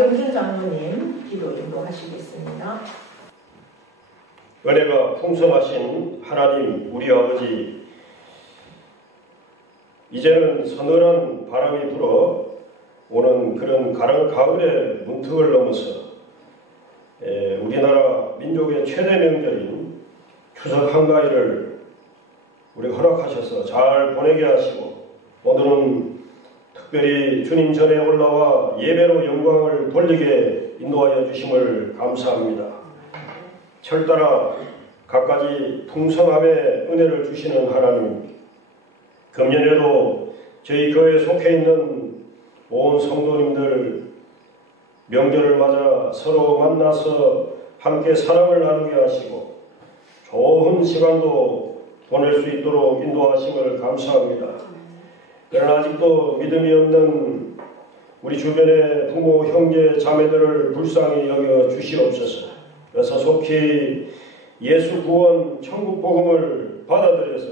박영준 장로님 기도 인도하시겠습니다. 은혜가 풍성하신 하나님 우리 아버지, 이제는 서늘한 바람이 불어 오는 그런 가을의 문턱을 넘어서 우리나라 민족의 최대 명절인 추석 한가위를 우리 허락하셔서 잘 보내게 하시고, 오늘은 특별히 주님 전에 올라와 예배로 영광을 돌리게 인도하여 주심을 감사합니다. 철따라 갖가지 풍성함의 은혜를 주시는 하나님, 금년에도 저희 교회에 속해 있는 온 성도님들 명절을 맞아 서로 만나서 함께 사랑을 나누게 하시고 좋은 시간도 보낼 수 있도록 인도하심을 감사합니다. 그러나 아직도 믿음이 없는 우리 주변의 부모, 형제, 자매들을 불쌍히 여겨 주시옵소서. 그래서 속히 예수 구원 천국 복음을 받아들여서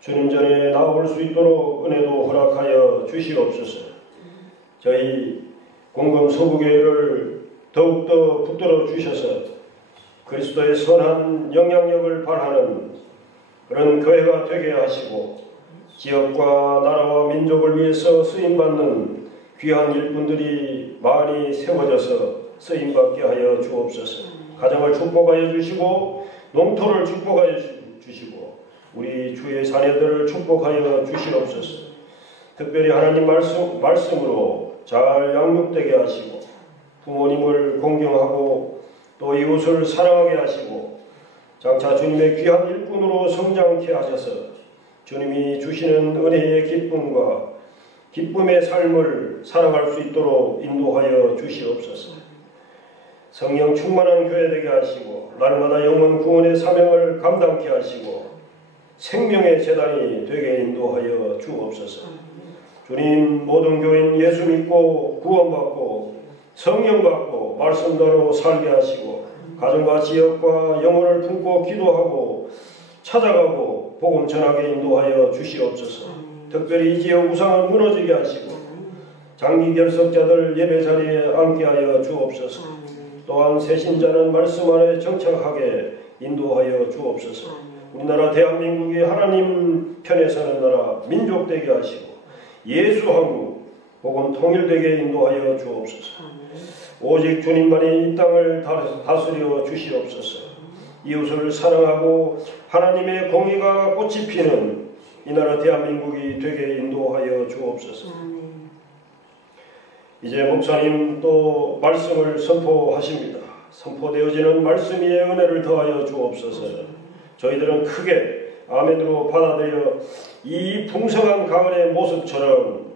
주님 전에 나올 수 있도록 은혜도 허락하여 주시옵소서. 저희 공금 서부교회를 더욱더 붙들어 주셔서 그리스도의 선한 영향력을 발하는 그런 교회가 되게 하시고, 지역과 나라와 민족을 위해서 쓰임받는 귀한 일꾼들이 많이 세워져서 쓰임받게 하여 주옵소서. 가정을 축복하여 주시고 농토를 축복하여 주시고 우리 주의 자녀들을 축복하여 주시옵소서. 특별히 하나님 말씀으로 잘 양육되게 하시고 부모님을 공경하고 또 이웃을 사랑하게 하시고 장차 주님의 귀한 일꾼으로 성장케 하셔서 주님이 주시는 은혜의 기쁨과 기쁨의 삶을 살아갈 수 있도록 인도하여 주시옵소서. 성령 충만한 교회 되게 하시고 날마다 영혼 구원의 사명을 감당케 하시고 생명의 재단이 되게 인도하여 주옵소서. 주님, 모든 교인 예수 믿고 구원받고 성령받고 말씀대로 살게 하시고 가정과 지역과 영혼을 품고 기도하고 찾아가고 복음 전하게 인도하여 주시옵소서. 특별히 이 지역 우상을 무너지게 하시고 장기 결석자들 예배 자리에 앉게 하여 주옵소서. 또한 새신자는 말씀 안에 정착하게 인도하여 주옵소서. 우리나라 대한민국이 하나님 편에 서는 나라 민족 되게 하시고 예수 한국 복음 통일되게 인도하여 주옵소서. 오직 주님만이 이 땅을 다스려 주시옵소서. 이웃을 사랑하고 하나님의 공의가 꽃이 피는 이 나라 대한민국이 되게 인도하여 주옵소서. 이제 목사님 또 말씀을 선포하십니다. 선포되어지는 말씀 위에 은혜를 더하여 주옵소서. 저희들은 크게 아멘으로 받아들여 이 풍성한 가을의 모습처럼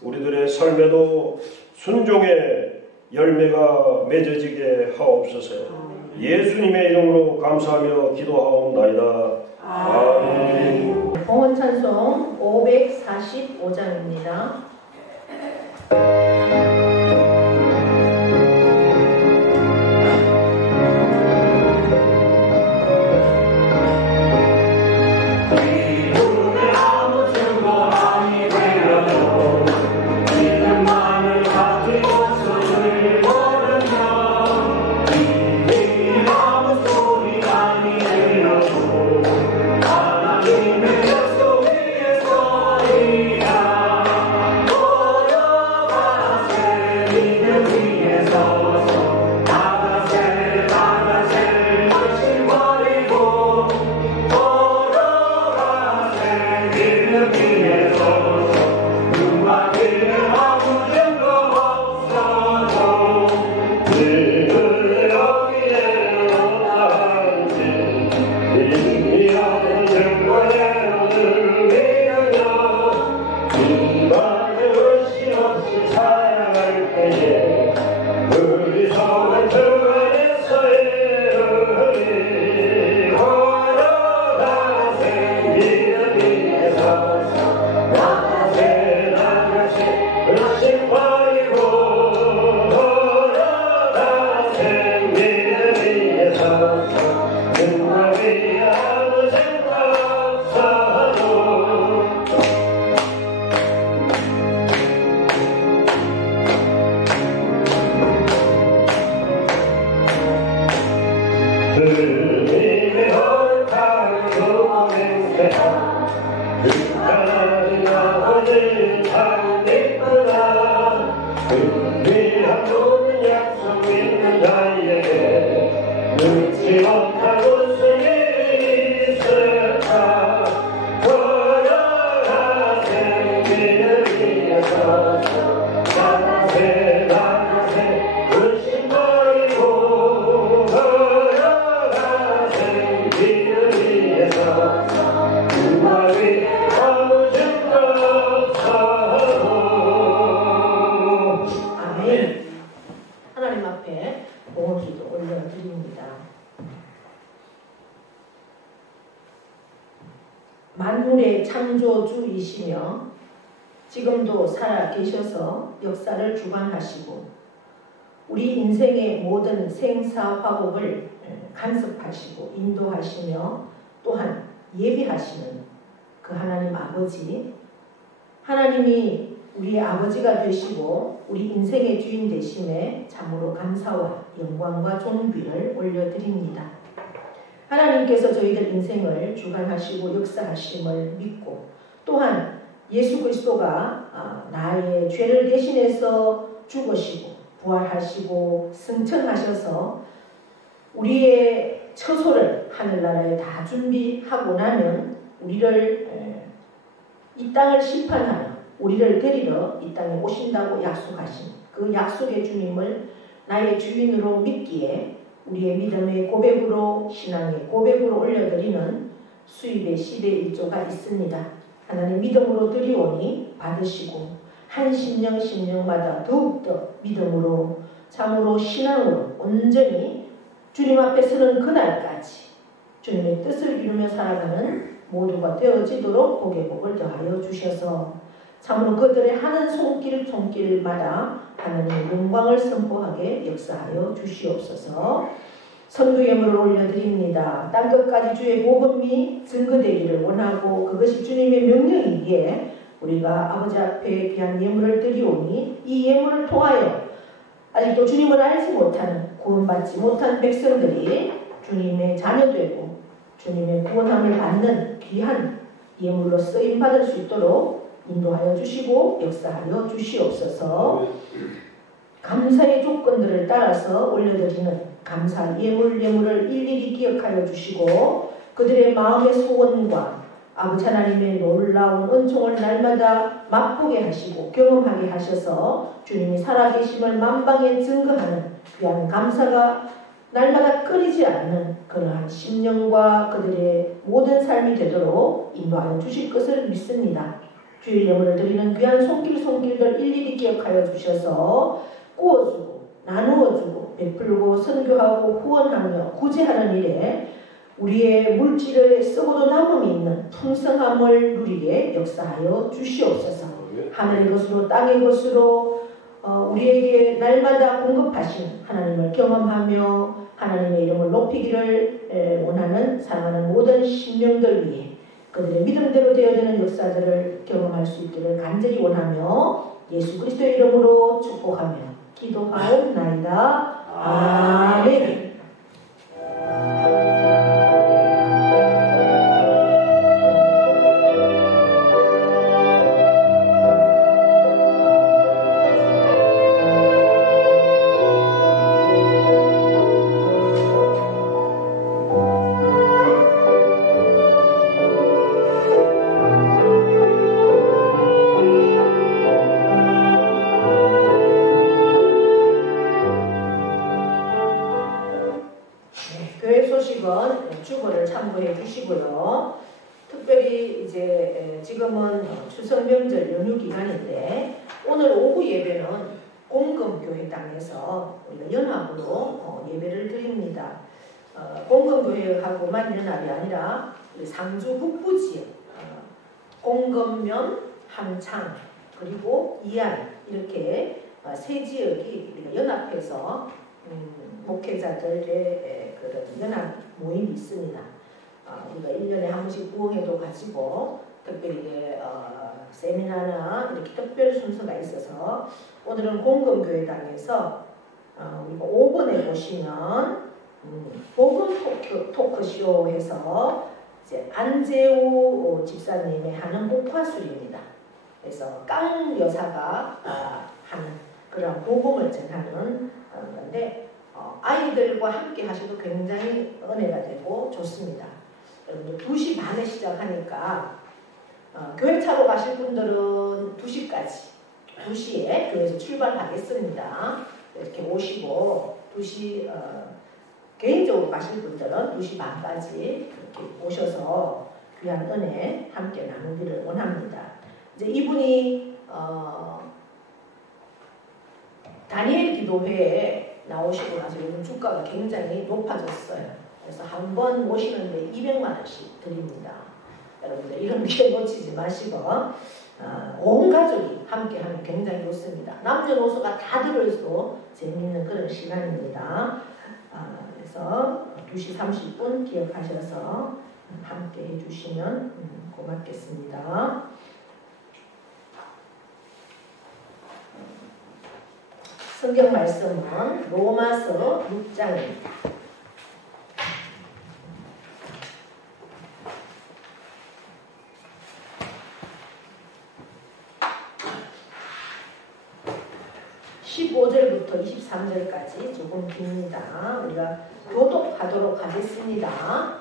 우리들의 삶에도 순종의 열매가 맺어지게 하옵소서. 예수님의 이름으로 감사하며 기도하옵나이다. 아멘. 봉헌 찬송 545장입니다. 위한 모든 약속 있는 자에게 늙지 못하고 승리 있을까 걸어가 생기를 위해서 나가세 나가세 불신 버리고 걸어가 생기를 위해서 누가위 아무증 없어도 아멘. 하나님 앞에 봉헌기도 올려드립니다. 만물의 창조주이시며 지금도 살아 계셔서 역사를 주관하시고 우리 인생의 모든 생사화복을 간섭하시고 인도하시며 또한 예비하시는 그 하나님 아버지, 하나님이 우리의 아버지가 되시고 우리 인생의 주인 되심에 참으로 감사와 영광과 존귀를 올려드립니다. 하나님께서 저희들 인생을 주관하시고 역사하심을 믿고 또한 예수 그리스도가 나의 죄를 대신해서 죽으시고 부활하시고 승천하셔서 우리의 처소를 하늘나라에 다 준비하고 나면 우리를 이 땅을 심판하며 우리를 데리러 이 땅에 오신다고 약속하신 그 약속의 주님을 나의 주인으로 믿기에 우리의 믿음의 고백으로 신앙의 고백으로 올려드리는 수입의 10의 1조가 있습니다. 하나님 믿음으로 드리오니 받으시고 한 심령 심령마다 더욱더 믿음으로 참으로 신앙으로 온전히 주님 앞에 서는 그날까지 주님의 뜻을 이루며 살아가는 모두가 되어지도록 복의 복을 더하여 주셔서 참으로 그들의 하는 손길마다 하나님의 영광을 선포하게 역사하여 주시옵소서. 선두 예물을 올려드립니다. 땅끝까지 주의 복음이 증거되기를 원하고 그것이 주님의 명령이기에 우리가 아버지 앞에 귀한 예물을 드리오니 이 예물을 통하여 아직도 주님을 알지 못하는 구원받지 못한 백성들이 주님의 자녀되고 주님의 구원함을 받는 귀한 예물로 쓰임받을 수 있도록 인도하여 주시고 역사하여 주시옵소서. 감사의 조건들을 따라서 올려드리는 감사 예물을 일일이 기억하여 주시고 그들의 마음의 소원과 아버지 하나님의 놀라운 은총을 날마다 맛보게 하시고 경험하게 하셔서 주님이 살아계심을 만방에 증거하는 귀한 감사가 날마다 끊이지 않는 그러한 심령과 그들의 모든 삶이 되도록 인도하여 주실 것을 믿습니다. 주일 예물을 드리는 귀한 손길들 일일이 기억하여 주셔서 꾸어주고 나누어주고 베풀고 선교하고 후원하며 구제하는 일에 우리의 물질을 쓰고도 남음이 있는 풍성함을 누리게 역사하여 주시옵소서. 하늘의 것으로 땅의 것으로 우리에게 날마다 공급하신 하나님을 경험하며 하나님의 이름을 높이기를 원하는 사랑하는 모든 심령들 위해 그들의 믿음대로 되어지는 역사들을 경험할 수 있기를 간절히 원하며 예수 그리스도의 이름으로 축복하며 기도하옵나이다. 아멘. 주보를 참고해 주시고요. 특별히 이제 지금은 추석 명절 연휴 기간인데 오늘 오후 예배는 공금교회당에서 우리가 연합으로 예배를 드립니다. 공금교회하고만 연합이 아니라 상주 북부지역 공금면, 함창 그리고 이안 이렇게 세 지역이 우리가 연합해서 목회자들의 그런 연합 모임이 있습니다. 우리가 1년에 한 번씩 부흥회도 가지고 특별히 세미나나 이렇게 특별 순서가 있어서 오늘은 공금교회당에서 우리가 5번에 보시면 복음 토크쇼 해서 이제 안재우 집사님의 하는 목화술입니다. 그래서 깡 여사가 하는 그런 복음을 전하는 건데 아이들과 함께 하셔도 굉장히 은혜가 되고 좋습니다. 여러분들 2시 반에 시작하니까 교회 차로 가실 분들은 2시까지 2시에 교회에서 출발하겠습니다. 이렇게 오시고 2시 개인적으로 가실 분들은 2시 반까지 그렇게 오셔서 귀한 은혜 함께 나누기를 원합니다. 이제 이분이 다니엘 기도회에 나오시고 나서 요즘 주가가 굉장히 높아졌어요. 그래서 한 번 모시는데 200만 원씩 드립니다. 여러분들 이런 기회 놓치지 마시고 온 가족이 함께 하면 굉장히 좋습니다. 남녀노소가 다 들어있어도 재미있는 그런 시간입니다. 그래서 2시 30분 기억하셔서 함께 해주시면 고맙겠습니다. 성경 말씀은 로마서 6장입니다. (15절부터) (23절까지) 조금 깁니다. 우리가 교독하도록 하겠습니다.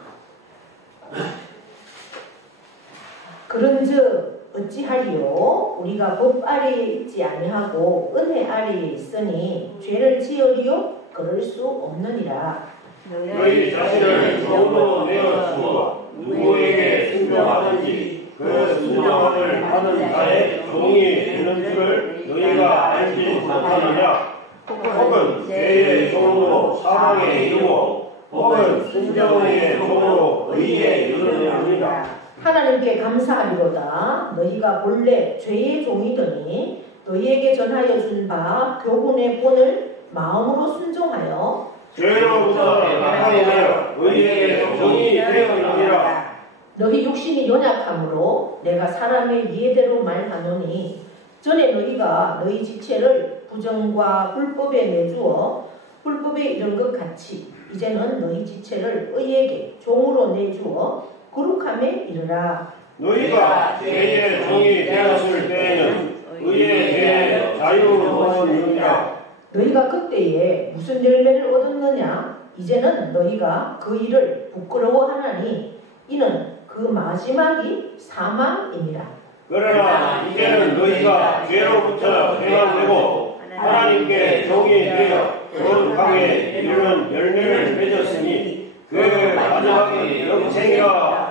그런즉 어찌하리요? 우리가 법 아래에 있지 아니하고 은혜 아래에 있으니 죄를 지으리요? 그럴 수 없느니라. 너희 자신을 종으로 내어주어 누구에게 순종하든지 그 순종을 받은 자의 종이 되는 줄을 너희가 알지 못하느냐? 혹은 죄의 종으로 사망에 이르고 혹은 순종의 종으로 의에 이르느냐? 하나님께 감사하리로다. 너희가 본래 죄의 종이더니 너희에게 전하여 준 바 교훈의 본을 마음으로 순종하여 죄로부터 해방되어 의의 종이 되었느니라. 너희 육신이 연약함으로 내가 사람의 이해대로 말하노니 전에 너희가 너희 지체를 부정과 불법에 내주어 불법에 이른 것 같이 이제는 너희 지체를 의에게 종으로 내주어 거룩함에 이르라. 너희가 죄의 종이 되었을 때에는 의에 대해 자유로웠느니라. 너희가 그때에 무슨 열매를 얻었느냐? 이제는 너희가 그 일을 부끄러워하나니 이는 그 마지막이 사망이니라. 그러나 이제는 너희가 죄로부터 해방되고 하나님께 종이 되어 거룩하게 이르는 열매를 맺었으니 그 마지막이 영생이라.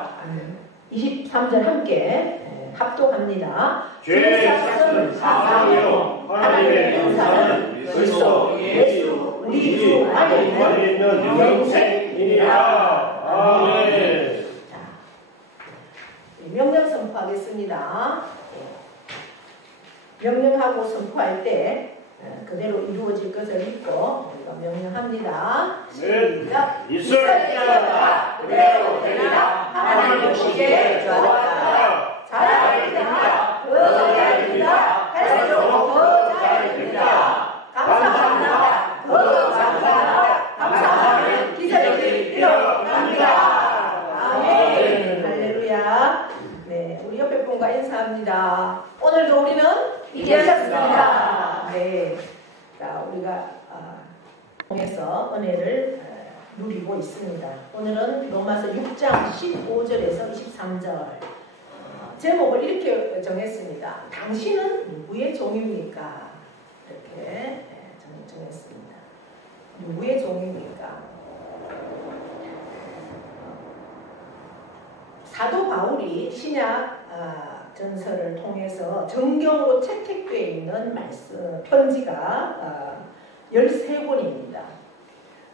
23절 함께 합독합니다. 죄의 삭은 사망이요 하나님의 영사는 그리스도 예수 우리 주 안에 있는 영생이니라. 아멘. 명령 선포하겠습니다. 명령하고 선포할 때 그대로 이루어질 것을 믿고 우리가 명령합니다. 시작. 이스라엘 자가 그대로 되리라. 하나님 보시기에 좋았다. 잘 됩니다. 더 잘 됩니다. 할수록 더 잘 됩니다. 감사합니다. 더 감사합니다. 감사하는 기적이 일어납니다. 아멘. 할렐루야. 네, 우리 옆에 분과 인사합니다. 오늘도 우리는 이겼습니다. 네, 자 우리가 통해서 은혜를 누리고 있습니다. 오늘은 로마서 6장 15절에서 23절 제목을 이렇게 정했습니다. 당신은 누구의 종입니까? 이렇게 정했습니다. 누구의 종입니까? 사도 바울이 신약 전서를 통해서 정경으로 채택되어 있는 말씀, 편지가 13권입니다.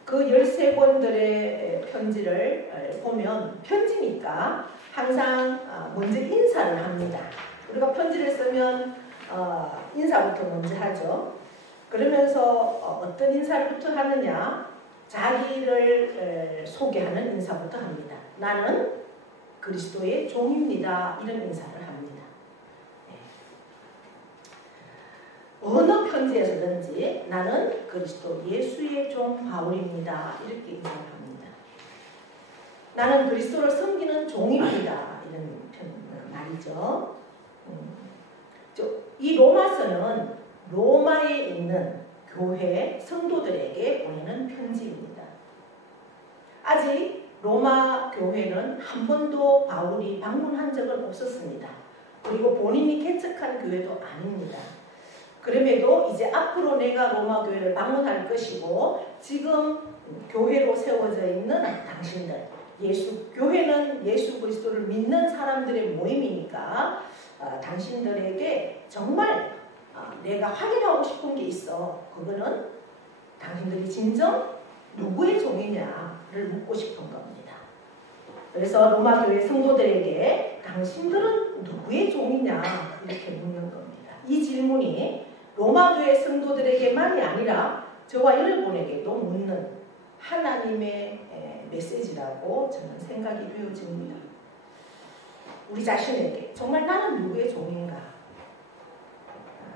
그 13권들의 편지를 보면 편지니까 항상 먼저 인사를 합니다. 우리가 편지를 쓰면 인사부터 먼저 하죠. 그러면서 어떤 인사부터 하느냐? 자기를 소개하는 인사부터 합니다. 나는 그리스도의 종입니다. 이런 인사를 합니다. 네. 어느 편지에서든지 나는 그리스도 예수의 종 바울입니다. 이렇게 인사를 합니다. 나는 그리스도를 섬기는 종입니다. 이런 말이죠. 이 로마서는 로마에 있는 교회 성도들에게 보내는 편지입니다. 아직 로마 교회는 한 번도 바울이 방문한 적은 없었습니다. 그리고 본인이 개척한 교회도 아닙니다. 그럼에도 이제 앞으로 내가 로마 교회를 방문할 것이고 지금 교회로 세워져 있는 당신들, 교회는 예수 그리스도를 믿는 사람들의 모임이니까 당신들에게 정말 내가 확인하고 싶은 게 있어. 그거는 당신들이 진정 누구의 종이냐를 묻고 싶은 겁니다. 그래서 로마 교회 성도들에게 당신들은 누구의 종이냐 이렇게 묻는 겁니다. 이 질문이 로마 교회 성도들에게만이 아니라 저와 여러분에게도 묻는 하나님의 메시지라고 저는 생각이 되어집니다. 우리 자신에게 정말 나는 누구의 종인가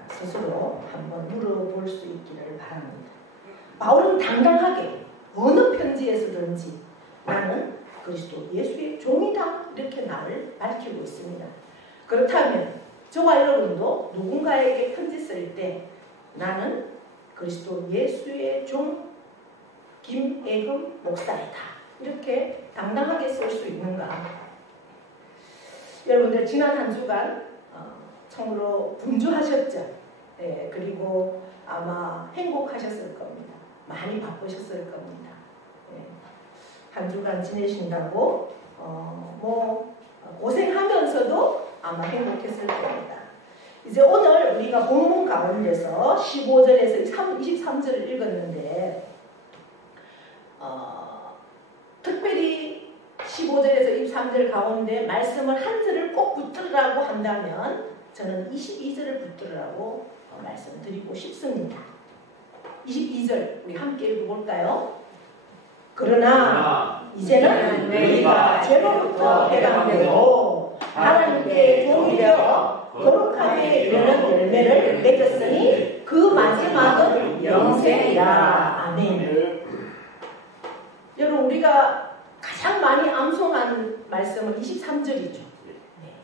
스스로 한번 물어볼 수 있기를 바랍니다. 바울은 당당하게 어느 편지에서든지 나는 그리스도 예수의 종이다 이렇게 나를 밝히고 있습니다. 그렇다면 저와 여러분도 누군가에게 편지 쓸 때 나는 그리스도 예수의 종 김애금 목사이다 이렇게 당당하게 쓸 수 있는가? 여러분들 지난 한 주간 참으로 분주하셨죠? 네, 그리고 아마 행복하셨을 겁니다. 많이 바쁘셨을 겁니다. 네, 한 주간 지내신다고 고생하면서도 아마 행복했을 겁니다. 이제 오늘 우리가 본문 가운데서 15절에서 23절을 읽었는데 특별히 15절에서 23절 가운데 말씀을 한 절을 꼭 붙들으라고 한다면 저는 22절을 붙들으라고 말씀드리고 싶습니다. 22절 우리 함께 읽어볼까요? 그러나 이제는 너희가 죄로부터 해방되고 하나님께 종이 되어 거룩함에 이르는 열매를 맺었으니 그 마지막은 영생이라. 아멘. 여러분 우리가 가장 많이 암송한 말씀은 23절이죠.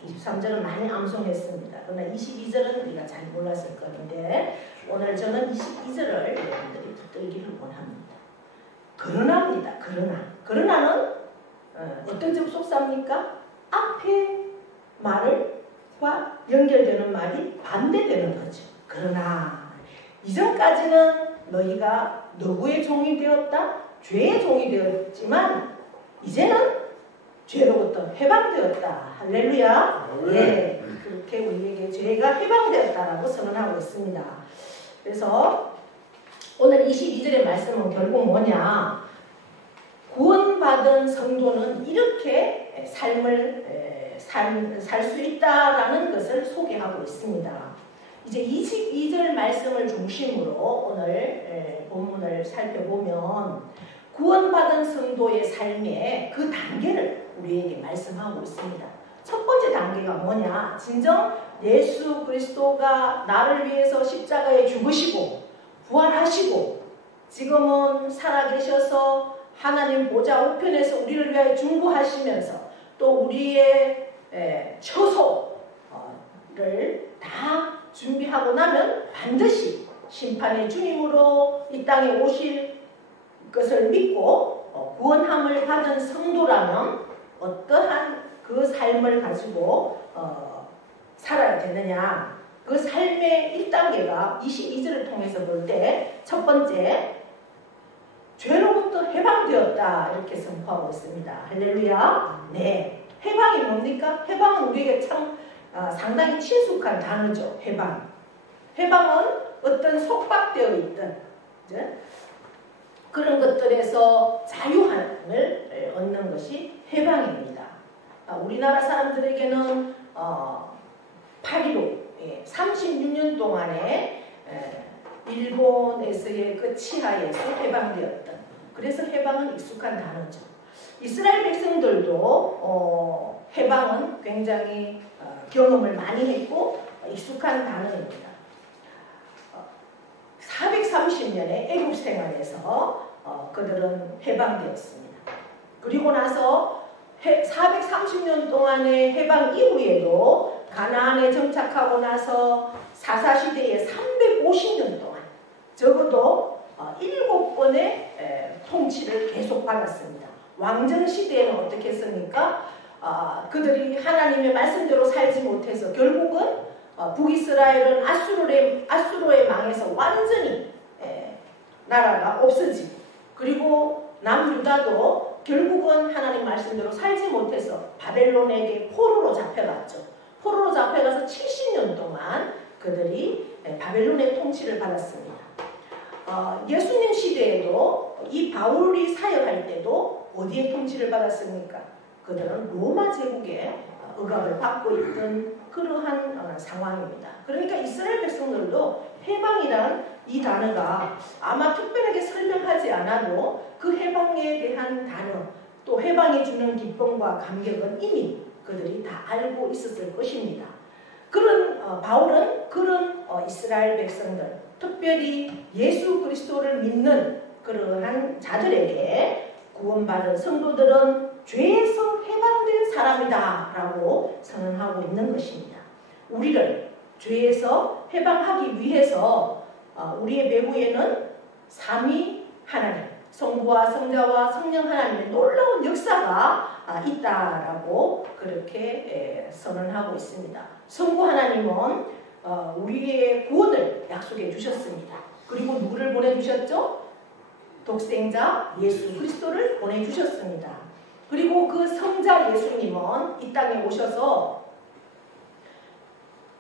23절은 많이 암송했습니다. 그러나 22절은 우리가 잘 몰랐을 건데 오늘 저는 22절을 여러분들이 붙들기를 원합니다. 그러나입니다. 그러나는 어떤 접속사입니까? 앞에 말과 연결되는 말이 반대되는 거죠. 그러나 이전까지는 너희가 누구의 종이 되었다? 죄의 종이 되었지만 이제는 죄로부터 해방되었다. 할렐루야. 네, 그렇게 우리에게 죄가 해방되었다라고 선언하고 있습니다. 그래서 오늘 22절의 말씀은 결국 뭐냐? 구원받은 성도는 이렇게 삶을 살 수 있다라는 것을 소개하고 있습니다. 이제 22절 말씀을 중심으로 오늘 본문을 살펴보면 구원받은 성도의 삶의 그 단계를 우리에게 말씀하고 있습니다. 첫 번째 단계가 뭐냐? 진정 예수 그리스도가 나를 위해서 십자가에 죽으시고 부활하시고 지금은 살아계셔서 하나님 보좌 우편에서 우리를 위하여 중보하시면서 또 우리의 처소를 다 준비하고 나면 반드시 심판의 주님으로 이 땅에 오실 것을 믿고 구원함을 받은 성도라면 어떠한 그 삶을 가지고 살아야 되느냐. 그 삶의 1단계가 22절을 통해서 볼 때 첫 번째 죄로부터 해방되었다 이렇게 선포하고 있습니다. 할렐루야. 네, 해방이 뭡니까? 해방은 우리에게 참 상당히 친숙한 단어죠. 해방은 어떤 속박되어 있던 그런 것들에서 자유함을 얻는 것이 해방입니다. 우리나라 사람들에게는 8.15 36년 동안에 일본에서의 그 치하에서 해방되었던, 그래서 해방은 익숙한 단어죠. 이스라엘 백성들도 해방은 굉장히 경험을 많이 했고 익숙한 단어입니다. 430년의 애국 생활에서 그들은 해방되었습니다. 그리고 나서 430년 동안의 해방 이후에도 가나안에 정착하고 나서 사사시대에 350년 동안 적어도 7번의 통치를 계속 받았습니다. 왕정시대에는 어떻게 했습니까? 그들이 하나님의 말씀대로 살지 못해서 결국은 북이스라엘은 아수로에 망해서 완전히 나라가 없어지고, 그리고 남유다도 결국은 하나님 말씀대로 살지 못해서 바벨론에게 포로로 잡혀갔죠. 포로로 잡혀가서 70년 동안 그들이 바벨론의 통치를 받았습니다. 예수님 시대에도 이 바울이 사역할 때도 어디에 통치를 받았습니까? 그들은 로마 제국의 억압을 받고 있던 그러한 상황입니다. 그러니까 이스라엘 백성들도 해방이란 이 단어가 아마 특별하게 설명하지 않아도 그 해방에 대한 단어, 또 해방이 주는 기쁨과 감격은 이미 그들이 다 알고 있었을 것입니다. 바울은 그런 이스라엘 백성들, 특별히 예수 그리스도를 믿는 그러한 자들에게 구원받은 성도들은 죄에서 해방된 사람이다 라고 선언하고 있는 것입니다. 우리를 죄에서 해방하기 위해서 우리의 배후에는 삼위 하나님, 성부와 성자와 성령 하나님의 놀라운 역사가 있다라고 그렇게 선언하고 있습니다. 성부 하나님은 우리의 구원을 약속해 주셨습니다. 그리고 누구를 보내주셨죠? 독생자 예수 그리스도를 보내주셨습니다. 그리고 그 성자 예수님은 이 땅에 오셔서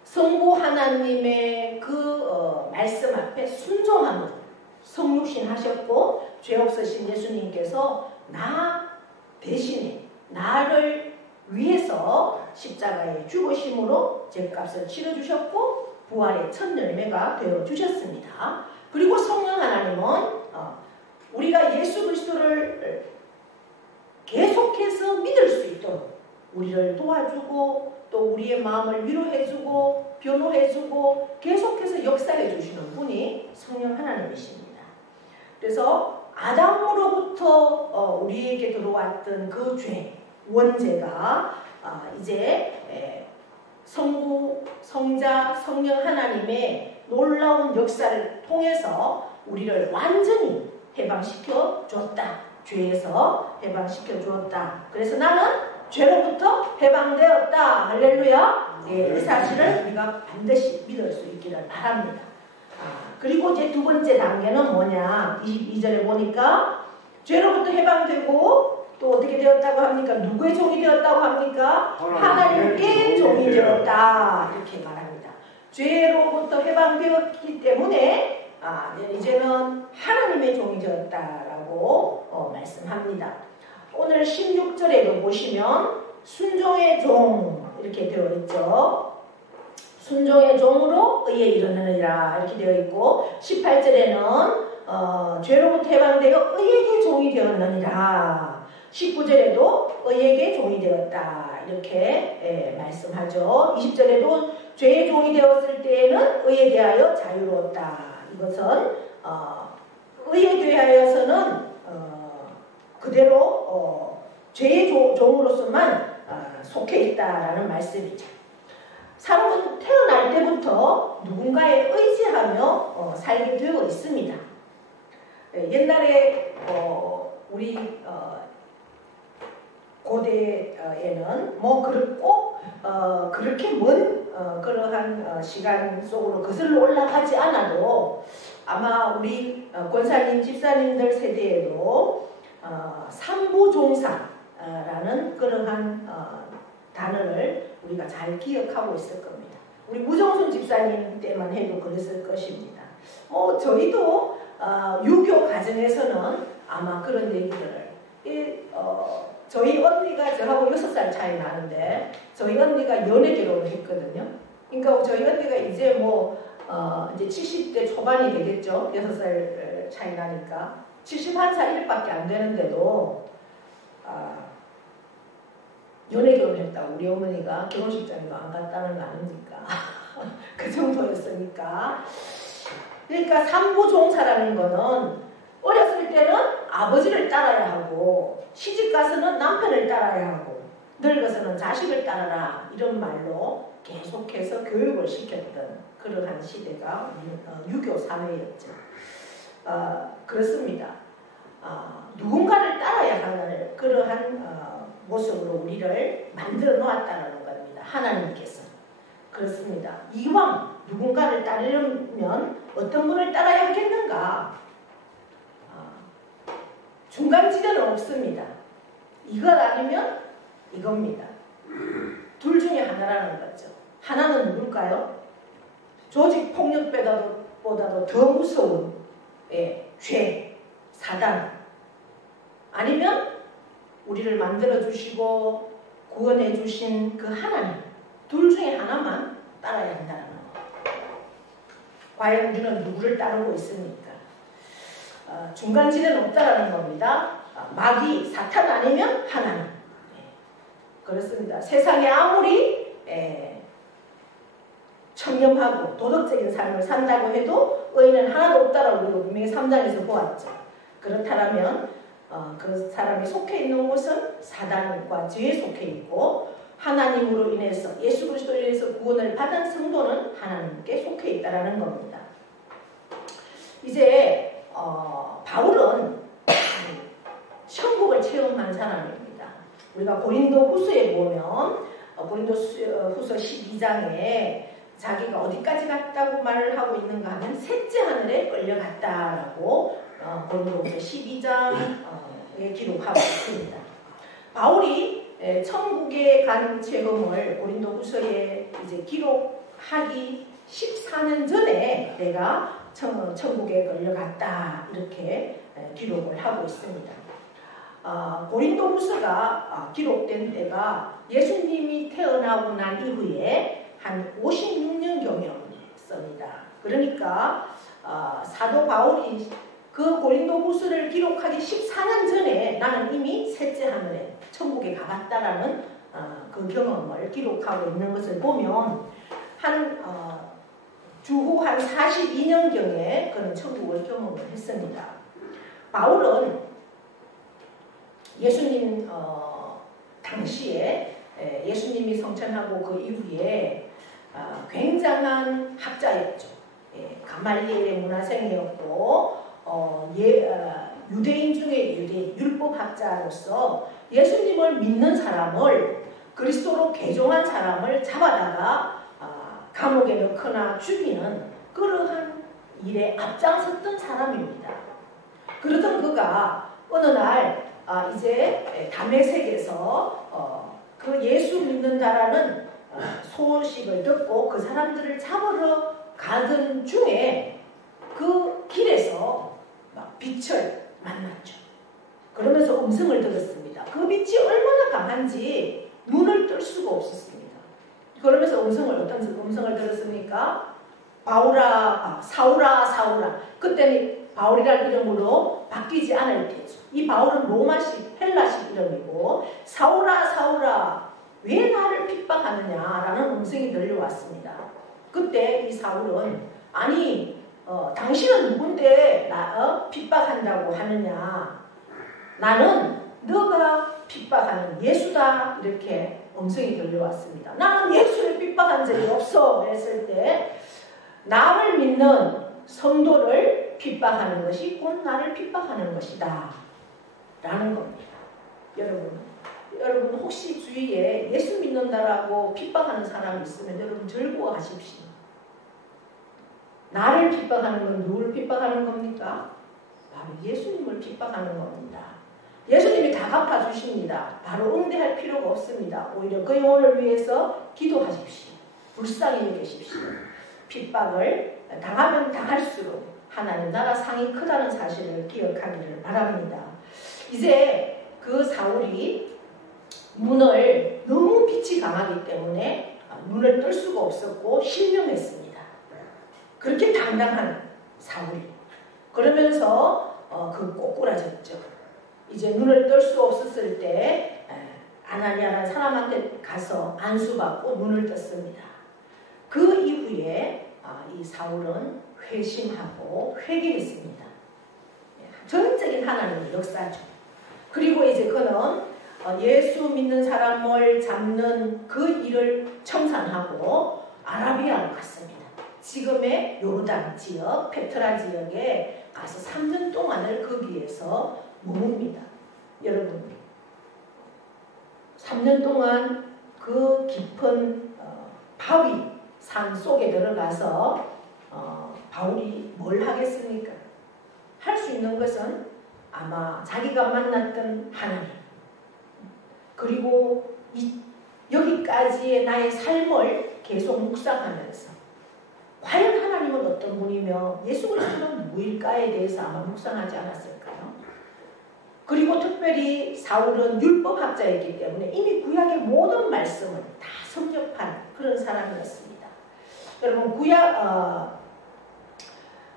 성부 하나님의 그 말씀 앞에 순종함으로 성육신 하셨고, 죄 없으신 예수님께서 나 대신에 나를 위해서 십자가에 죽으심으로 죄값을 치러주셨고 부활의 첫 열매가 되어주셨습니다. 그리고 성령 하나님은 우리가 예수 그리스도를 계속해서 믿을 수 있도록 우리를 도와주고 또 우리의 마음을 위로해주고 변호해주고 계속해서 역사해 주시는 분이 성령 하나님이십니다. 그래서 아담으로부터 우리에게 들어왔던 그 죄, 원죄가 이제 성부, 성자, 성령 하나님의 놀라운 역사를 통해서 우리를 완전히 해방시켜 주었다. 죄에서 해방시켜 주었다. 그래서 나는 죄로부터 해방되었다. 할렐루야. 이 사실을 우리가 반드시 믿을 수 있기를 바랍니다. 그리고 이제 두 번째 단계는 뭐냐? 22절에 보니까 죄로부터 해방되고 또 어떻게 되었다고 합니까? 누구의 종이 되었다고 합니까? 하나님께 종이 되었다. 이렇게 말합니다. 죄로부터 해방되었기 때문에 이제는 하나님의 종이 되었다라고 말씀합니다. 오늘 16절에도 보시면 순종의 종 이렇게 되어 있죠. 순종의 종으로 의에 이르느니라 이렇게 되어 있고, 18절에는 죄로부터 해방되어 의에게 종이 되었느니라, 19절에도 의에게 종이 되었다 이렇게 말씀하죠. 20절에도 죄의 종이 되었을 때에는 의에 대하여 자유로웠다. 이것은 의에 대하여서는 그대로 죄의 종으로서만 속해 있다라는 말씀이죠. 사람은 태어날 때부터 누군가에 의지하며 살게 되어 있습니다. 옛날에 우리 고대에는 뭐 꼭 그렇게 먼 그러한 시간 속으로 거슬러 올라가지 않아도 아마 우리 권사님, 집사님들 세대에도 삼부종사라는 그러한 단어를 우리가 잘 기억하고 있을 겁니다. 우리 무정순 집사님 때만 해도 그랬을 것입니다. 저희도 유교 가정에서는 아마 그런 얘기들을 저희 언니가 저하고 6살 차이 나는데 저희 언니가 연애 결혼을 했거든요. 그러니까 저희 언니가 이제 이제 70대 초반이 되겠죠. 6살 차이 나니까 71살 1밖에 안 되는데도 연애 결혼했다고 우리 어머니가 결혼식장에도 안 갔다는 거 아닙니까? 그 정도였으니까. 그러니까 삼부종사라는 거는 어렸을 때는 아버지를 따라야 하고 시집 가서는 남편을 따라야 하고 늙어서는 자식을 따라라 이런 말로 계속해서 교육을 시켰던 그러한 시대가 유교 사회였죠. 그렇습니다. 누군가를 따라야 하는 그러한 모습으로 우리를 만들어 놓았다는 겁니다. 하나님께서. 그렇습니다. 이왕 누군가를 따르려면 어떤 분을 따라야 하겠는가? 중간지대는 없습니다. 이것 아니면 이겁니다. 둘 중에 하나라는 거죠. 하나는 누굴까요? 조직 폭력보다도 더 무서운 죄, 사단. 아니면 우리를 만들어주시고 구원해주신 그 하나님. 둘 중에 하나만 따라야 한다는 거. 과연 우리는 누구를 따르고 있습니까? 중간지대는 없다라는 겁니다. 마귀, 사탄 아니면 하나님. 그렇습니다. 세상에 아무리 청렴하고 도덕적인 삶을 산다고 해도 의인은 하나도 없다라고 우리가 분명히 3장에서 보았죠. 그렇다면 그 사람이 속해 있는 곳은 사단과 죄에 속해 있고 하나님으로 인해서 예수 그리스도로 인해서 구원을 받은 성도는 하나님께 속해 있다라는 겁니다. 이제 바울은 천국을 체험한 사람입니다. 우리가 고린도 후서에 보면 고린도 후서 12장에 자기가 어디까지 갔다고 말을 하고 있는가 하면 셋째 하늘에 끌려갔다라고 고린도 후서 12장에 기록하고 있습니다. 바울이 천국에 간 체험을 고린도 후서에 이제 기록하기 14년 전에 내가 천국에 끌려갔다 이렇게 기록을 하고 있습니다. 고린도 후서가 기록된 때가 예수님이 태어나고 난 이후에 한 56년경이었습니다. 그러니까 사도 바울이 그 고린도 후서를 기록하기 14년 전에 나는 이미 셋째 하늘에 천국에 가봤다라는 그 경험을 기록하고 있는 것을 보면 주후 한 42년경에 그는 천국을 경험을 했습니다. 바울은 예수님 당시에 예수님이 성천하고 그 이후에 굉장한 학자였죠. 가말리엘의 문화생이었고 유대인 중에 유대인 율법학자로서 예수님을 믿는 사람을 그리스도로 개종한 사람을 잡아다가 감옥에 넣거나 죽이는 그러한 일에 앞장섰던 사람입니다. 그러던 그가 어느 날 이제 다메섹에서 그 예수 믿는다라는 소식을 듣고 그 사람들을 잡으러 가던 중에 그 길에서 빛을 만났죠. 그러면서 음성을 들었습니다. 그 빛이 얼마나 강한지 눈을 뜰 수가 없었습니다. 그러면서 어떤 음성을 들었습니까? 사울아 사울아. 그때는 바울이라는 이름으로 바뀌지 않을 때죠. 이 바울은 로마식 헬라식 이름이고 사울아 사울아 왜 나를 핍박하느냐라는 음성이 들려왔습니다. 그때 이 사울은 아니 당신은 누군데 핍박한다고 하느냐. 나는 너가 핍박하는 예수다. 이렇게 음성이 들려왔습니다. 나는 예수를 핍박한 적이 없어. 그랬을 때 나를 믿는 성도를 핍박하는 것이 곧 나를 핍박하는 것이다. 라는 겁니다. 여러분 혹시 주위에 예수 믿는다라고 핍박하는 사람이 있으면 여러분 즐거워하십시오. 나를 핍박하는 건 누구를 핍박하는 겁니까? 바로 예수님을 핍박하는 겁니다. 예수님이 다 갚아주십니다. 바로 응대할 필요가 없습니다. 오히려 그 영혼을 위해서 기도하십시오. 불쌍히 여기십시오. 핍박을 당하면 당할수록 하나님 나라 상이 크다는 사실을 기억하기를 바랍니다. 이제 그 사울이 눈을 너무 빛이 강하기 때문에 눈을 뜰 수가 없었고 실명했습니다. 그렇게 당당한 사울이. 그러면서 꼬꾸라졌죠. 이제 눈을 뜰 수 없었을 때 아나니아라는 사람한테 가서 안수받고 눈을 떴습니다. 그 이후에 이 사울은 회심하고 회개했습니다. 전적인 하나님의 역사죠. 그리고 이제 그는 예수 믿는 사람을 잡는 그 일을 청산하고 아라비아로 갔습니다. 지금의 요르단 지역, 페트라 지역에 가서 3년 동안을 거기에서 머뭅니다. 여러분, 3년 동안 그 깊은 바위 산 속에 들어가서 바울이 뭘 하겠습니까? 할 수 있는 것은 아마 자기가 만났던 하나님, 그리고 여기까지의 나의 삶을 계속 묵상하면서 과연 하나님은 어떤 분이며 예수 그리스도는 누구일까에 대해서 아마 묵상하지 않았을까요? 그리고 특별히 사울은 율법학자였기 때문에 이미 구약의 모든 말씀을 다 섭렵한 그런 사람이었습니다. 여러분,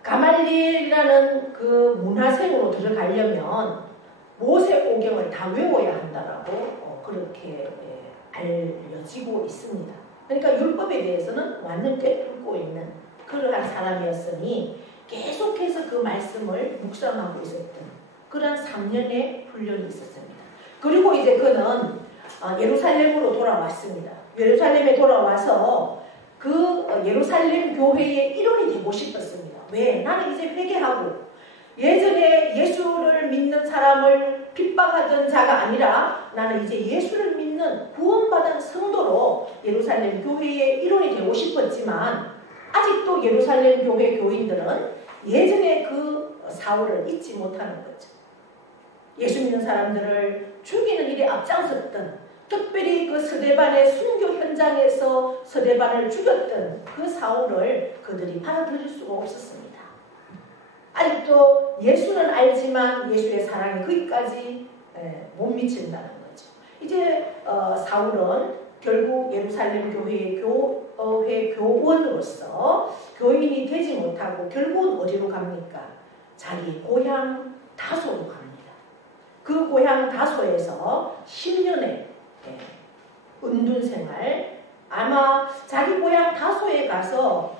가말리엘이라는 그 문화생으로 들어가려면 모세오경을 다 외워야 한다라고 그렇게 알려지고 있습니다. 그러니까 율법에 대해서는 완전 꿰뚫고 있는 그러한 사람이었으니 계속해서 그 말씀을 묵상하고 있었던 그런 3년의 훈련이 있었습니다. 그리고 이제 그는 예루살렘으로 돌아왔습니다. 예루살렘에 돌아와서 그 예루살렘 교회의 일원이 되고 싶었습니다. 왜? 나는 이제 회개하고 예전에 예수를 믿는 사람을 핍박하던 자가 아니라 나는 이제 예수를 믿는 구원받은 성도로 예루살렘 교회의 일원이 되고 싶었지만 아직도 예루살렘 교회 교인들은 예전에 그 사울을 잊지 못하는 거죠. 예수 믿는 사람들을 죽이는 일에 앞장섰던, 특별히 그 스데반의 순교 현장에서 스데반을 죽였던 그 사울을 그들이 받아들일 수가 없었습니다. 아직도 예수는 알지만 예수의 사랑이 거기까지 못 미친다는 거죠. 이제 사울은 결국 예루살렘 교회의 교회 교원으로서 교인이 되지 못하고 결국은 어디로 갑니까? 자기 고향 다소로 갑니다. 그 고향 다소에서 10년의 은둔생활, 아마 자기 고향 다소에 가서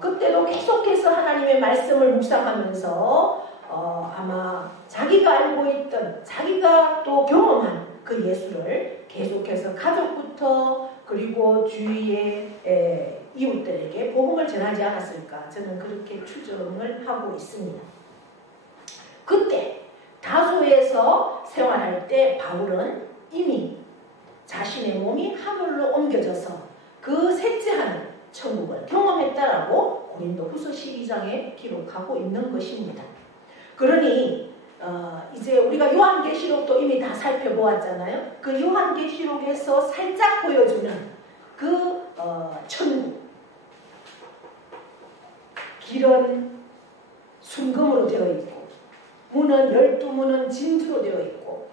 그때도 계속해서 하나님의 말씀을 묵상하면서 아마 자기가 알고 있던, 자기가 또 경험한 그 예수를 계속해서 가족부터 그리고 주위의 이웃들에게 복음을 전하지 않았을까, 저는 그렇게 추정을 하고 있습니다. 그때 다소에서 생활할 때 바울은 이미 자신의 몸이 하늘로 옮겨져서 그 셋째 하늘 천국을 경험했다라고 고린도후서 12장에 기록하고 있는 것입니다. 그러니 이제 우리가 요한계시록도 이미 다 살펴보았잖아요. 그 요한계시록에서 살짝 보여주는 그 천국, 길은 순금으로 되어 있고 문은 12문은 진주로 되어 있고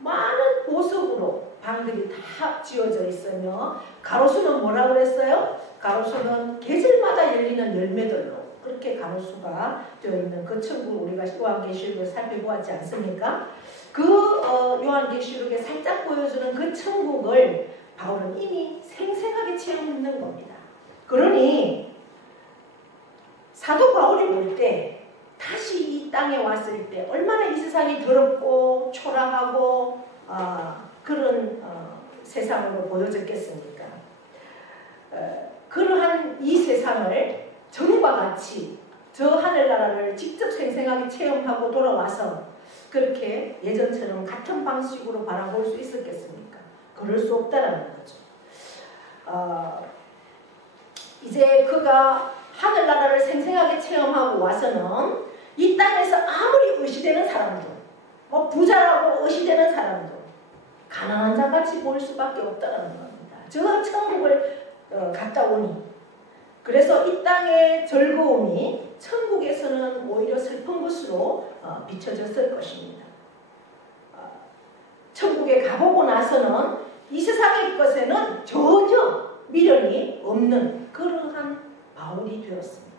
많은 보석으로 방들이 다 지어져 있으며 가로수는 뭐라고 그랬어요? 가로수는 계절마다 열리는 열매들로 그렇게 가로수가 되어 있는 그 천국을 우리가 요한계시록을 살펴보았지 않습니까? 그 요한계시록에 살짝 보여주는 그 천국을 바울은 이미 생생하게 체험했는 겁니다. 그러니 사도 바울이 볼 때 다시 이 땅에 왔을 때 얼마나 이 세상이 더럽고 초라하고 그런 세상으로 보여졌겠습니까? 그러한 이 세상을 전과 같이 저 하늘나라를 직접 생생하게 체험하고 돌아와서 그렇게 예전처럼 같은 방식으로 바라볼 수 있었겠습니까? 그럴 수 없다라는 거죠. 이제 그가 하늘나라를 생생하게 체험하고 와서는 이 땅에서 아무리 의시되는 사람도, 뭐 부자라고 의시되는 사람도 가난한 자같이 보일 수밖에 없다는 겁니다. 저 천국을 갔다 오니, 그래서 이 땅의 즐거움이 천국에서는 오히려 슬픈 것으로 비춰졌을 것입니다. 천국에 가보고 나서는 이 세상의 것에는 전혀 미련이 없는 그러한 바울이 되었습니다.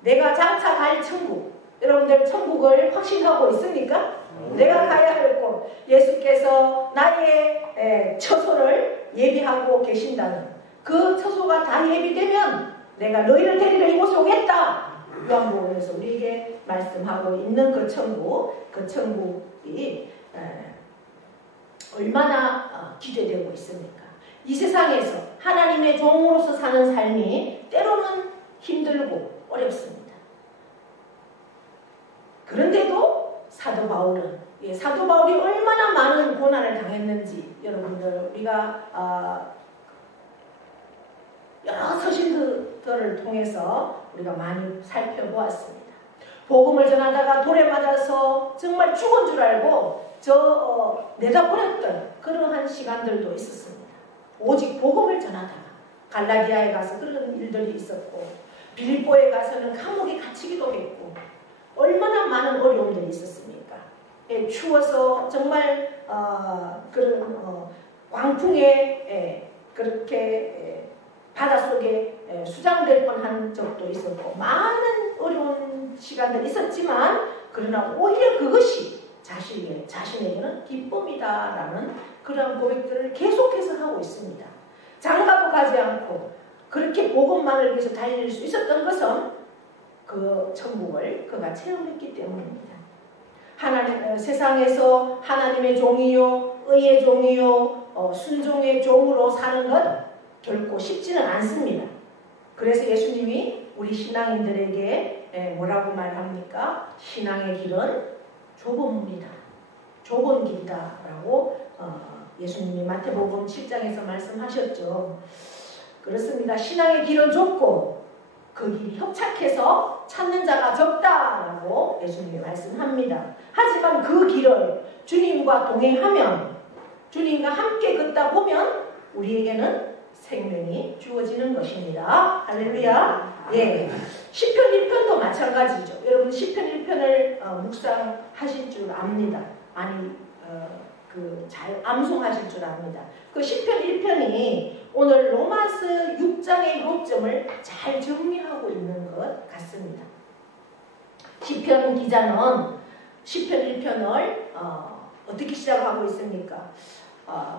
내가 장차 갈 천국, 여러분들 천국을 확신하고 있습니까? 내가 가야 할 곳, 예수께서 나의 처소를 예비하고 계신다는 그 처소가 다 예비되면 내가 너희를 데리러 이곳에 오겠다. 요한복음에서 우리에게 말씀하고 있는 그 천국이 얼마나 기대되고 있습니까? 이 세상에서 하나님의 종으로서 사는 삶이 때로는 힘들고 어렵습니다. 그런데도 사도 바울이 얼마나 많은 고난을 당했는지 여러분들 우리가 여러 서신들을 통해서 우리가 많이 살펴보았습니다. 복음을 전하다가 돌에 맞아서 정말 죽은 줄 알고 내다버렸던 그러한 시간들도 있었습니다. 오직 복음을 전하다가 갈라디아에 가서 그런 일들이 있었고 빌립보에 가서는 감옥에 갇히기도 했고 얼마나 많은 어려움들이 있었습니까? 추워서 정말 그런 광풍에 그렇게 바닷속에 수장될 뻔한 적도 있었고 많은 어려운 시간들이 있었지만 그러나 오히려 그것이 자신에게는 기쁨이다라는 그런 고백들을 계속해서 하고 있습니다. 장가도 가지 않고 그렇게 복음만을 위해서 달릴 수 있었던 것은 그 천국을 그가 체험했기 때문입니다. 세상에서 하나님의 종이요 의의 종이요 순종의 종으로 사는 것 결코 쉽지는 않습니다. 그래서 예수님이 우리 신앙인들에게 뭐라고 말합니까? 신앙의 길은 좁은 길이다 라고 예수님이 마태복음 7장에서 말씀하셨죠. 그렇습니다. 신앙의 길은 좁고 그 길이 협착해서 찾는 자가 적다라고 예수님이 말씀합니다. 하지만 그 길을 주님과 동행하면 주님과 함께 걷다 보면 우리에게는 생명이 주어지는 것입니다. 할렐루야. 예. 시편 1편도 마찬가지죠. 여러분 시편 1편을 묵상하실 줄 압니다. 잘 암송하실 줄 압니다. 그 시편 1편이 오늘 로마서 6장의 요점을 잘 정리하고 있는 것 같습니다. 시편 기자는 시편 1편을 어떻게 시작하고 있습니까?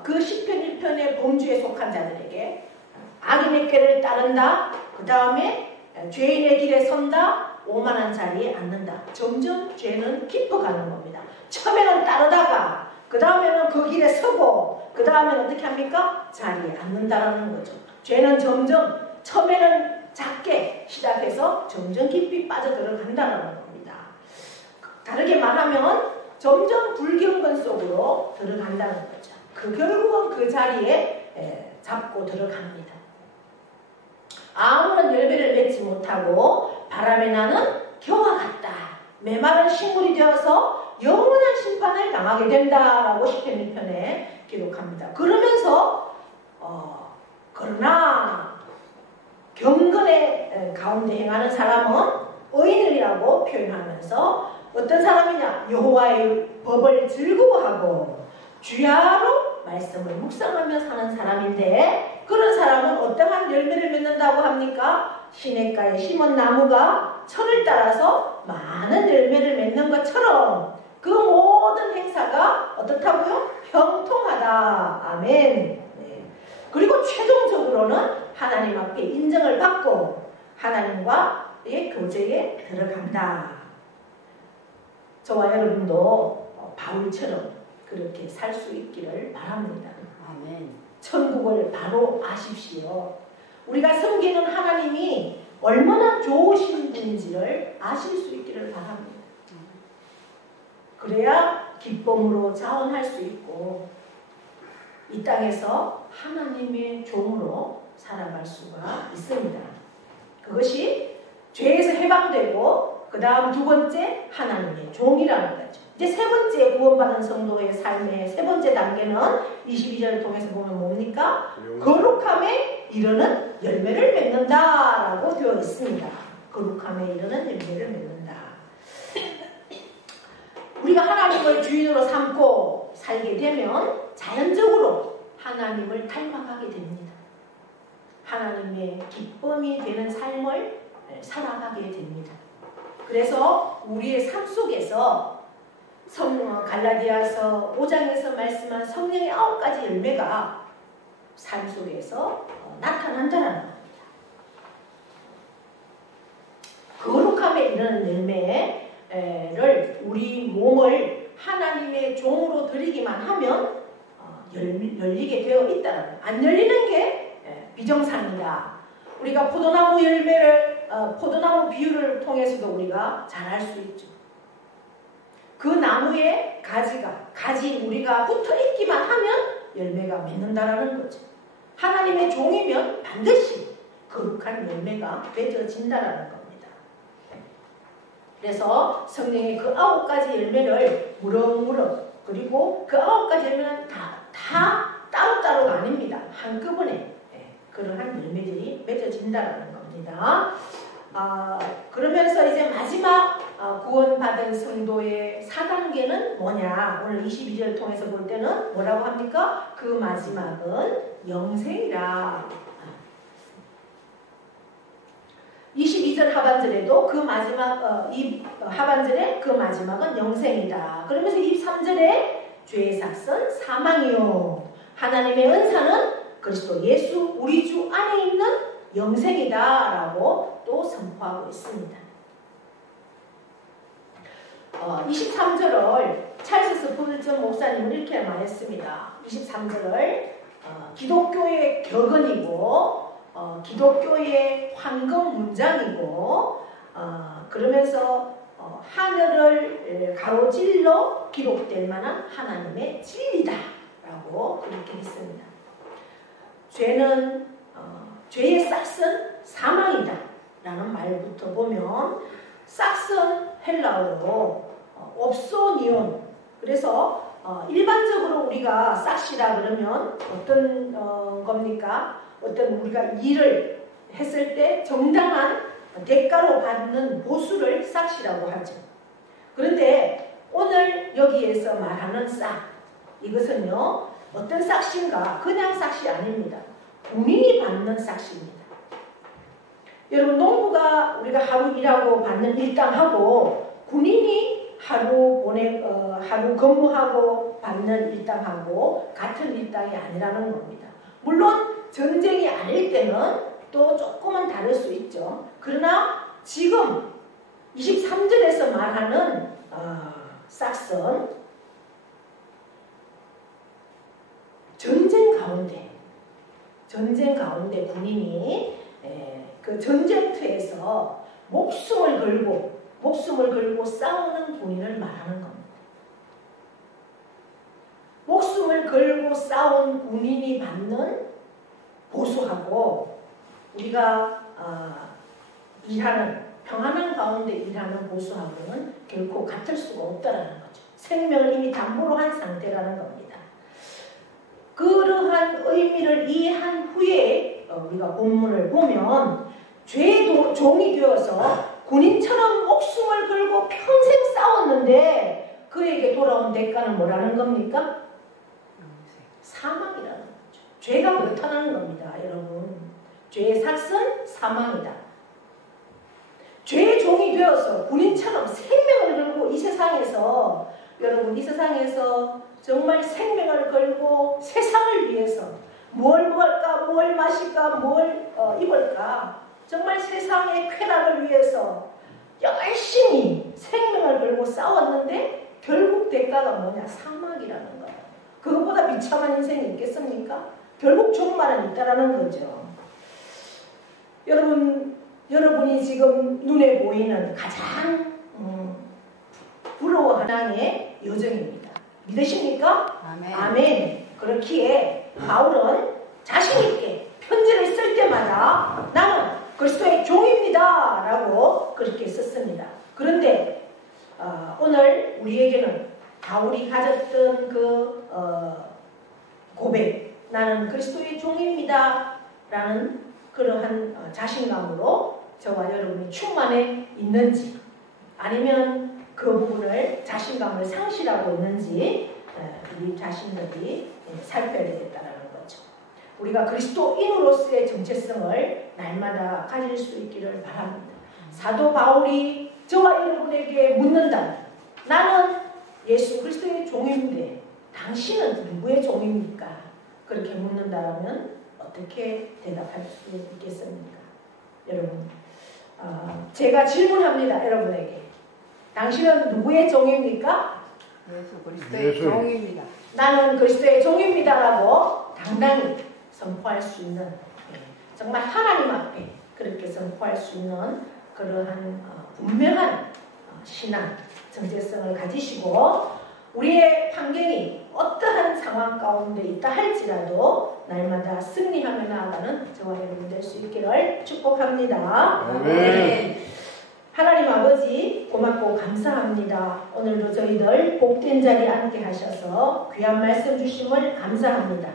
그 시편 1편의 범주에 속한 자들에게 악인의 꾀를 따른다. 그 다음에 죄인의 길에 선다. 오만한 자리에 앉는다. 점점 죄는 깊어가는 겁니다. 처음에는 따르다가 그 다음에는 그 길에 서고 그 다음에는 어떻게 합니까? 자리에 앉는다라는 거죠. 죄는 점점 처음에는 작게 시작해서 점점 깊이 빠져들어간다는 겁니다. 다르게 말하면 점점 불경건 속으로 들어간다는 거죠. 결국은 그 자리에 잡고 들어갑니다. 아무런 열매를 맺지 못하고 바람에 나는 겨와 같다. 메마른 식물이 되어서 영원한 심판을 당하게 된다라고 시편 1편에 기록합니다. 그러면서 그러나 경건의 가운데 행하는 사람은 의인이라고 표현하면서 어떤 사람이냐? 여호와의 법을 즐거워하고 주야로 말씀을 묵상하며 사는 사람인데 그런 사람은 어떠한 열매를 맺는다고 합니까? 시냇가에 심은 나무가 철을 따라서 많은 열매를 맺는 것처럼 그 모든 행사가 어떻다고요? 형통하다. 아멘. 네. 그리고 최종적으로는 하나님 앞에 인정을 받고 하나님과의 교제에 들어간다. 저와 여러분도 바울처럼 그렇게 살 수 있기를 바랍니다. 아멘. 천국을 바로 아십시오. 우리가 섬기는 하나님이 얼마나 좋으신 분인지를 아실 수 있기를 바랍니다. 그래야 기쁨으로 자원할 수 있고 이 땅에서 하나님의 종으로 살아갈 수가 있습니다. 그것이 죄에서 해방되고 그 다음 두 번째 하나님의 종이라는 거죠. 이제 세 번째 구원받은 성도의 삶의 세 번째 단계는 22절을 통해서 보면 뭡니까? 거룩함에 이르는 열매를 맺는다라고 되어 있습니다. 거룩함에 이르는 열매를 맺는다. 우리가 하나님을 주인으로 삼고 살게 되면 자연적으로 하나님을 닮아가게 됩니다. 하나님의 기쁨이 되는 삶을 살아가게 됩니다. 그래서 우리의 삶 속에서 갈라디아서 5장에서 말씀한 성령의 9가지 열매가 삶 속에서 나타난다는 겁니다. 거룩함에 이르는 열매를 우리 몸을 하나님의 종으로 드리기만 하면 열리게 되어 있다는, 안 열리는 게 비정상이다. 우리가 포도나무 열매를 포도나무 비유를 통해서도 우리가 잘 알 수 있죠. 그 나무에 가지 우리가 붙어 있기만 하면 열매가 맺는다라는 거죠. 하나님의 종이면 반드시 거룩한 열매가 맺어진다라는 겁니다. 그래서 성령의 그 9가지 열매를 무럭무럭, 그리고 그 9가지 열매는 다 따로따로가 아닙니다. 한꺼번에 그러한 열매들이 맺어진다라는 겁니다. 그러면서 이제 마지막 구원받은 성도의 4단계는 뭐냐? 오늘 22절 통해서 볼 때는 뭐라고 합니까? 그 마지막은 영생이라. 22절 하반절에도 그 마지막 이 하반절에 그 마지막은 영생이다. 그러면서 23절에 죄의 삭은 사망이요 하나님의 은사는 그리스도 예수 우리 주 안에 있는 영생이다 라고 또 선포하고 있습니다. 23절을 찰스 스푸르전 목사님은 이렇게 말했습니다. 23절을 기독교의 격언이고 기독교의 황금 문장이고 그러면서 하늘을 가로질러 기록될 만한 하나님의 진리다 라고 그렇게 했습니다. 죄의 싹은 사망이다 라는 말부터 보면 싹은 헬라어로 옵소니온, 그래서 일반적으로 우리가 싹이라 그러면 어떤 겁니까? 어떤 우리가 일을 했을 때 정당한 대가로 받는 보수를 싹이라고 하죠. 그런데 오늘 여기에서 말하는 싹, 이것은요 어떤 싹인가? 그냥 싹이 아닙니다. 본인이 받는 싹입니다. 여러분, 농부가 우리가 하루 일하고 받는 일당하고 군인이 하루 근무하고 받는 일당하고 같은 일당이 아니라는 겁니다. 물론 전쟁이 아닐 때는 또 조금은 다를 수 있죠. 그러나 지금 23절에서 말하는 싹은 전쟁 가운데 군인이 그 전쟁터에서 목숨을 걸고 싸우는 군인을 말하는 겁니다. 목숨을 걸고 싸운 군인이 받는 보수하고 우리가 일하는 평안한 가운데 일하는 보수하고는 결코 같을 수가 없다라는 거죠. 생명을 이미 담보로 한 상태라는 겁니다. 그러한 의미를 이해한 후에 우리가 본문을 보면 죄의 종이 되어서 군인처럼 목숨을 걸고 평생 싸웠는데 그에게 돌아온 대가는 뭐라는 겁니까? 사망이라는 거죠. 죄가 그렇다는 겁니다, 여러분. 죄의 삭은 사망이다. 죄의 종이 되어서 군인처럼 생명을 걸고 이 세상에서, 여러분, 이 세상에서 정말 생명을 걸고 세상을 위해서 뭘 먹을까, 뭘 마실까, 뭘 입을까, 정말 세상의 쾌락을 위해서 열심히 생명을 걸고 싸웠는데 결국 대가가 뭐냐? 사망이라는 거예요. 그것보다 비참한 인생이 있겠습니까? 결국 종말은 있다라는 거죠. 여러분이 지금 눈에 보이는 가장 부러워하는 하나님의 여정입니다. 믿으십니까? 아멘. 아멘. 그렇기에 바울은 자신있게 편지를 쓸 때마다 나는 그리스도의 종입니다 라고 그렇게 썼습니다. 그런데 오늘 우리에게는 바울이 가졌던 그 고백, 나는 그리스도의 종입니다 라는 그러한 자신감으로 저와 여러분이 충만해 있는지, 아니면 그 부분을 자신감을 상실하고 있는지 우리 자신들이 살펴야 되겠다는 거죠. 우리가 그리스도인으로서의 정체성을 날마다 가질 수 있기를 바랍니다. 사도 바울이 저와 여러분에게 묻는다면, 나는 예수 그리스도의 종인데 당신은 누구의 종입니까? 그렇게 묻는다면 어떻게 대답할 수 있겠습니까? 여러분, 제가 질문합니다. 여러분에게, 당신은 누구의 종입니까? 예수 그리스도의 종입니다. 나는 그리스도의 종입니다라고 당당히 선포할 수 있는, 정말 하나님 앞에 그렇게 선포할 수 있는 그러한 분명한 신앙, 정체성을 가지시고 우리의 환경이 어떠한 상황 가운데 있다 할지라도 날마다 승리하며 나아가는 저와 여러분 될 수 있기를 축복합니다. 아멘. 하나님 아버지 고맙고 감사합니다. 오늘도 저희들 복된 자리에 앉게 하셔서 귀한 말씀 주심을 감사합니다.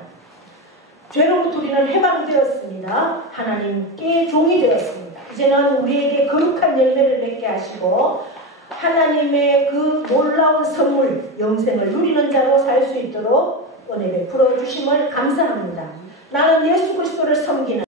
죄로부터 우리는 해방되었습니다. 하나님께 종이 되었습니다. 이제는 우리에게 거룩한 열매를 맺게 하시고 하나님의 그 놀라운 선물 영생을 누리는 자로 살 수 있도록 은혜 베풀어 주심을 감사합니다. 나는 예수 그리스도를 섬기는